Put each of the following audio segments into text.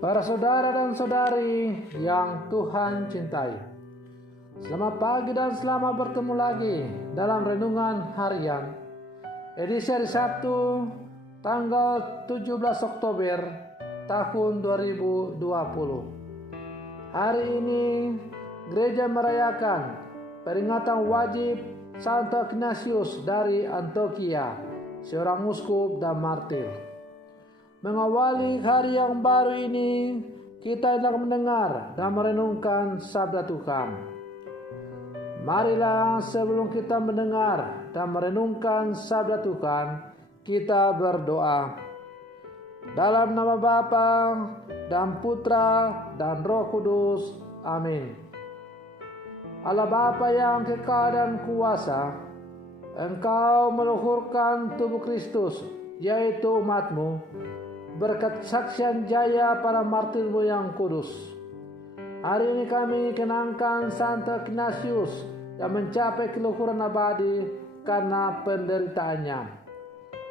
Para saudara dan saudari yang Tuhan cintai, selamat pagi dan selamat bertemu lagi dalam Renungan Harian edisi hari Sabtu tanggal 17 Oktober tahun 2020. Hari ini gereja merayakan peringatan wajib Santo Ignatius dari Antioquia, seorang uskup dan martir. Mengawali hari yang baru ini, kita hendak mendengar dan merenungkan sabda Tuhan. Marilah sebelum kita mendengar dan merenungkan sabda Tuhan, kita berdoa. Dalam nama Bapa dan Putra dan Roh Kudus. Amin. Allah Bapa yang kekal dan kuasa, Engkau meluhurkan tubuh Kristus, yaitu umat-Mu, berkat saksian jaya para martir-Mu yang kudus. Hari ini kami kenangkan Santo Ignatius yang mencapai keluhuran abadi karena penderitaannya.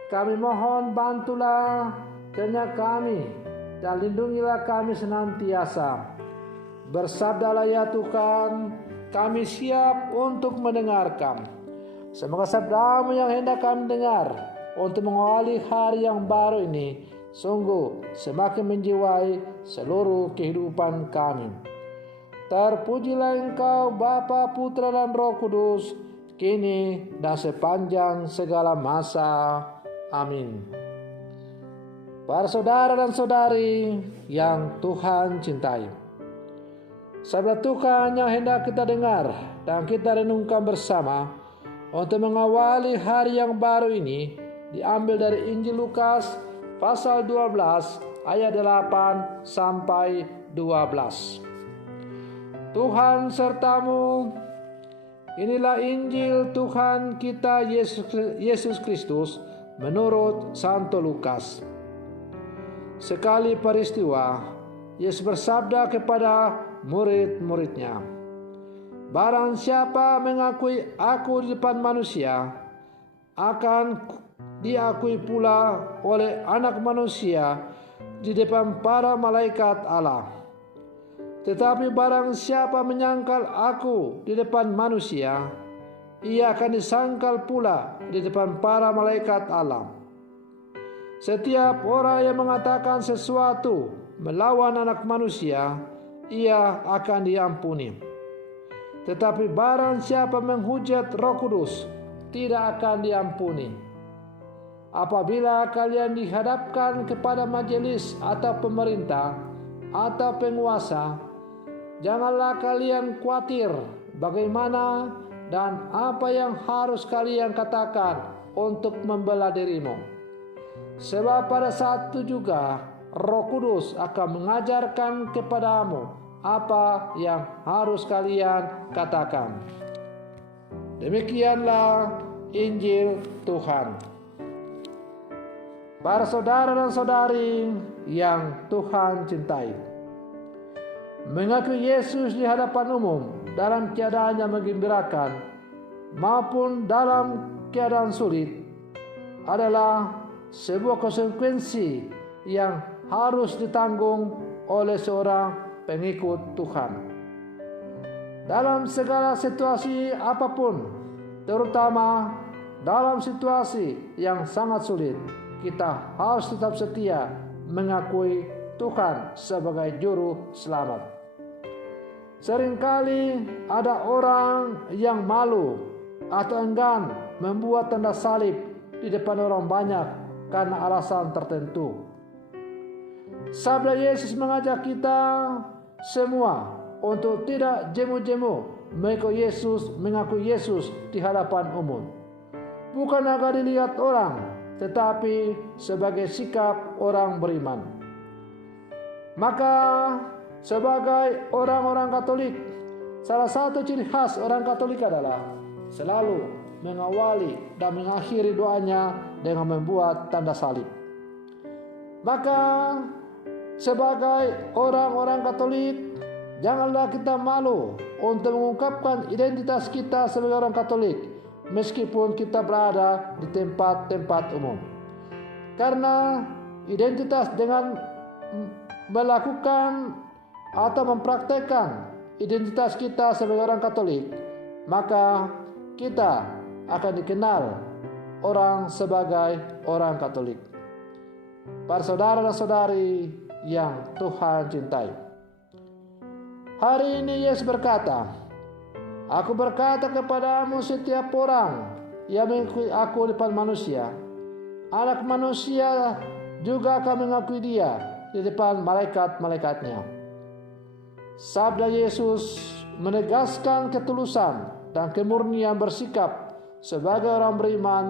Kami mohon bantulah kiranya kami dan lindungilah kami senantiasa. Bersabdalah ya Tuhan, kami siap untuk mendengarkan. Semoga sabda-Mu yang hendak kami dengar untuk mengawali hari yang baru ini sungguh semakin menjiwai seluruh kehidupan kami. Terpujilah Engkau Bapa, Putra dan Roh Kudus, kini dan sepanjang segala masa. Amin. Para saudara dan saudari yang Tuhan cintai, sabda Tuhan yang hendak kita dengar dan kita renungkan bersama untuk mengawali hari yang baru ini diambil dari Injil Lukas pasal 12 ayat 8 sampai 12. Tuhan sertamu. Inilah Injil Tuhan kita Yesus Kristus menurut Santo Lukas. Sekali peristiwa, Yesus bersabda kepada murid-muridnya, "Barang siapa mengakui aku di depan manusia, akan diakui pula oleh Anak Manusia di depan para malaikat Allah. Tetapi barang siapa menyangkal aku di depan manusia, ia akan disangkal pula di depan para malaikat Allah. Setiap orang yang mengatakan sesuatu melawan Anak Manusia, ia akan diampuni. Tetapi barang siapa menghujat Roh Kudus, tidak akan diampuni. Apabila kalian dihadapkan kepada majelis atau pemerintah atau penguasa, janganlah kalian khawatir bagaimana dan apa yang harus kalian katakan untuk membela dirimu. Sebab pada saat itu juga Roh Kudus akan mengajarkan kepadamu apa yang harus kalian katakan." Demikianlah Injil Tuhan. Para saudara dan saudari yang Tuhan cintai, mengakui Yesus di hadapan umum dalam keadaan yang menggembirakan maupun dalam keadaan sulit adalah sebuah konsekuensi yang harus ditanggung oleh seorang pengikut Tuhan. Dalam segala situasi apapun, terutama dalam situasi yang sangat sulit, kita harus tetap setia mengakui Tuhan sebagai juru selamat. Seringkali ada orang yang malu atau enggan membuat tanda salib di depan orang banyak karena alasan tertentu. Sabda Yesus mengajak kita semua untuk tidak jemu-jemu mengakui Yesus di hadapan umum. Bukan agar dilihat orang, tetapi sebagai sikap orang beriman. Maka sebagai orang-orang Katolik, salah satu ciri khas orang Katolik adalah selalu mengawali dan mengakhiri doanya dengan membuat tanda salib. Maka sebagai orang-orang Katolik, janganlah kita malu untuk mengungkapkan identitas kita sebagai orang Katolik, meskipun kita berada di tempat-tempat umum. Karena identitas dengan melakukan atau mempraktekkan identitas kita sebagai orang Katolik, maka kita akan dikenal orang sebagai orang Katolik. Para saudara dan saudari yang Tuhan cintai, hari ini Yesus berkata, "Aku berkata kepadamu, setiap orang yang mengakui aku di depan manusia, Anak Manusia juga akan mengakui dia di depan malaikat-malaikatnya." Sabda Yesus menegaskan ketulusan dan kemurnian bersikap sebagai orang beriman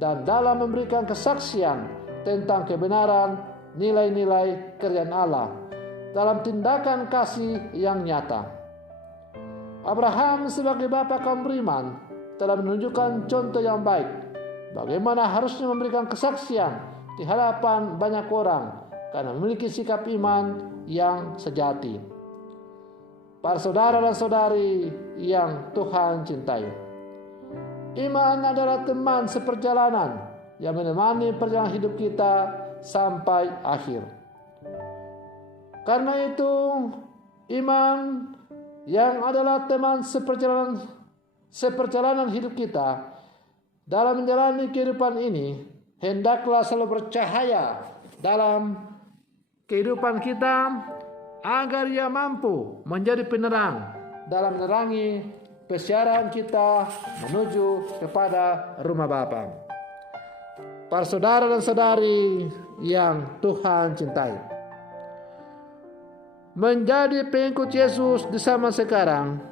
dan dalam memberikan kesaksian tentang kebenaran nilai-nilai kerajaan Allah dalam tindakan kasih yang nyata. Abraham sebagai bapa kaum beriman telah menunjukkan contoh yang baik bagaimana harusnya memberikan kesaksian di hadapan banyak orang karena memiliki sikap iman yang sejati. Para saudara dan saudari yang Tuhan cintai, iman adalah teman seperjalanan yang menemani perjalanan hidup kita sampai akhir. Karena itu, iman yang adalah teman seperjalanan hidup kita dalam menjalani kehidupan ini, hendaklah selalu bercahaya dalam kehidupan kita agar ia mampu menjadi penerang dalam menerangi perjalanan kita menuju kepada rumah Bapa. Para saudara dan saudari yang Tuhan cintai, menjadi pengikut Yesus di zaman sekarang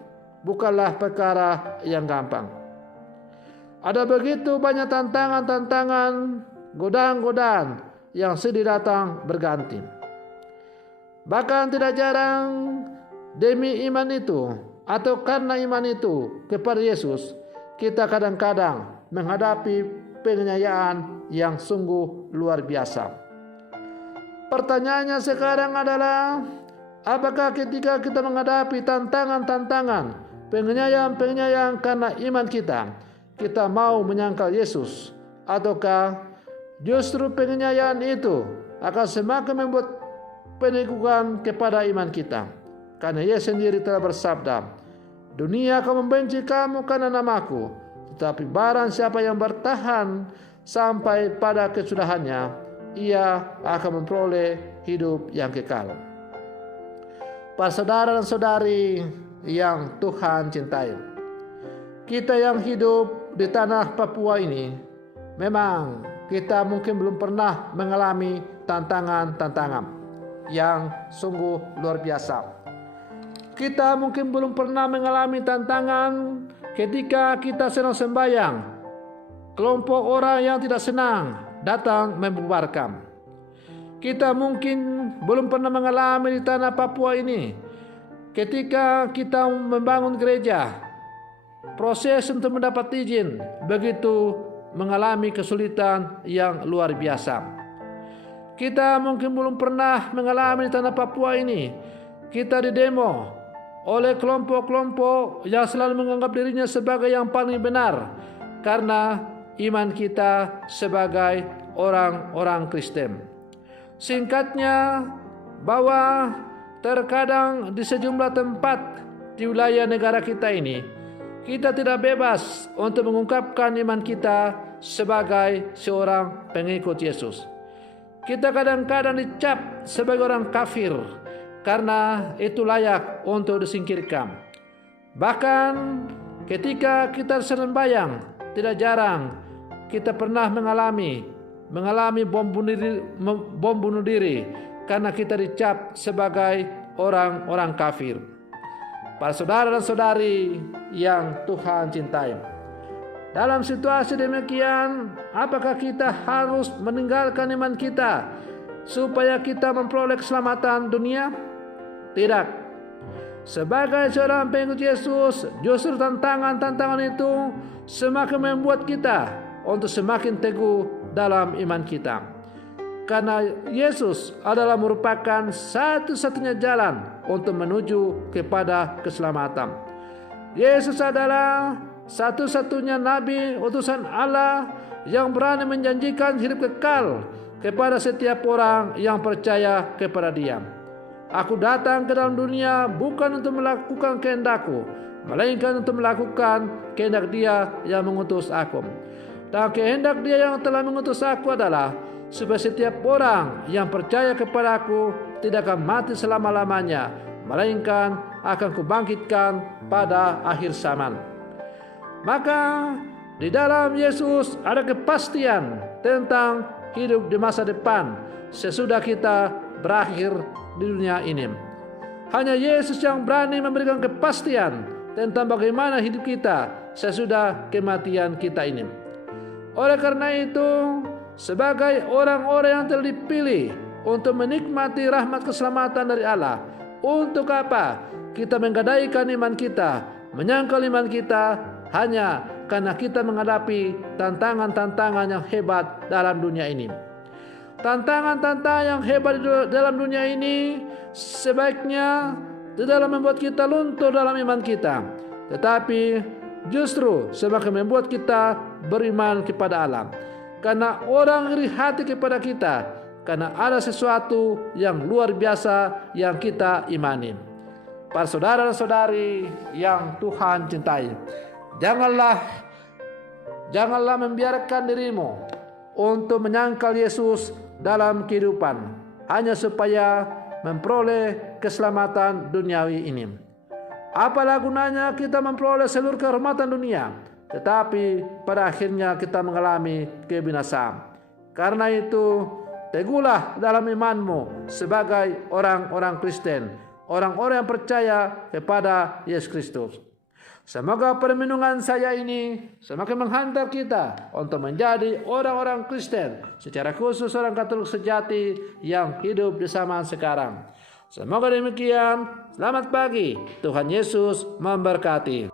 bukanlah perkara yang gampang. Ada begitu banyak tantangan-tantangan, godaan-godaan yang silih datang berganti. Bahkan tidak jarang demi iman itu atau karena iman itu kepada Yesus, kita kadang-kadang menghadapi penganiayaan yang sungguh luar biasa. Pertanyaannya sekarang adalah, apakah ketika kita menghadapi tantangan-tantangan, penganiayaan-penganiayaan karena iman kita mau menyangkal Yesus, ataukah justru penganiayaan itu akan semakin membuat peneguhan kepada iman kita? Karena Ia sendiri telah bersabda, "Dunia akan membenci kamu karena namaku, tetapi barang siapa yang bertahan sampai pada kesudahannya, ia akan memperoleh hidup yang kekal." Para saudara dan saudari yang Tuhan cintai, kita yang hidup di tanah Papua ini, memang kita mungkin belum pernah mengalami tantangan-tantangan yang sungguh luar biasa. Kita mungkin belum pernah mengalami tantangan ketika kita sedang sembahyang, kelompok orang yang tidak senang datang membubarkan. Kita mungkin belum pernah mengalami di tanah Papua ini ketika kita membangun gereja, proses untuk mendapat izin begitu mengalami kesulitan yang luar biasa. Kita mungkin belum pernah mengalami di tanah Papua ini, kita didemo oleh kelompok-kelompok yang selalu menganggap dirinya sebagai yang paling benar karena iman kita sebagai orang-orang Kristen. Singkatnya, bahwa terkadang di sejumlah tempat di wilayah negara kita ini, kita tidak bebas untuk mengungkapkan iman kita sebagai seorang pengikut Yesus. Kita kadang-kadang dicap sebagai orang kafir karena itu layak untuk disingkirkan. Bahkan ketika kita sembahyang, tidak jarang kita pernah mengalami bom bunuh diri karena kita dicap sebagai orang-orang kafir. Para saudara dan saudari yang Tuhan cintai, dalam situasi demikian, apakah kita harus meninggalkan iman kita supaya kita memperoleh keselamatan dunia? Tidak. Sebagai seorang pengikut Yesus, justru tantangan-tantangan itu semakin membuat kita untuk semakin teguh dalam iman kita. Karena Yesus adalah merupakan satu-satunya jalan untuk menuju kepada keselamatan. Yesus adalah satu-satunya nabi utusan Allah yang berani menjanjikan hidup kekal kepada setiap orang yang percaya kepada Dia. Aku datang ke dalam dunia bukan untuk melakukan kehendakku, melainkan untuk melakukan kehendak Dia yang mengutus aku. Dan kehendak Dia yang telah mengutus aku adalah supaya setiap orang yang percaya kepada aku tidak akan mati selama-lamanya, melainkan akan kubangkitkan pada akhir zaman. Maka di dalam Yesus ada kepastian tentang hidup di masa depan sesudah kita berakhir di dunia ini. Hanya Yesus yang berani memberikan kepastian tentang bagaimana hidup kita sesudah kematian kita ini. Oleh karena itu, sebagai orang-orang yang telah dipilih untuk menikmati rahmat keselamatan dari Allah, untuk apa kita menggadaikan iman kita, menyangkal iman kita hanya karena kita menghadapi tantangan-tantangan yang hebat dalam dunia ini. Tantangan-tantangan yang hebat dalam dunia ini sebaiknya tidak membuat kita luntur dalam iman kita, tetapi justru semakin membuat kita beriman kepada Allah. Karena orang iri hati kepada kita, karena ada sesuatu yang luar biasa yang kita imani. Para saudara dan saudari yang Tuhan cintai, janganlah membiarkan dirimu untuk menyangkal Yesus dalam kehidupan hanya supaya memperoleh keselamatan duniawi ini. Apalah gunanya kita memperoleh seluruh kehormatan dunia, tetapi pada akhirnya kita mengalami kebinasaan. Karena itu, teguhlah dalam imanmu sebagai orang-orang Kristen, orang-orang yang percaya kepada Yesus Kristus. Semoga permenungan saya ini semakin menghantar kita untuk menjadi orang-orang Kristen, secara khusus orang Katolik sejati yang hidup di zaman sekarang. Semoga demikian. Selamat pagi. Tuhan Yesus memberkati.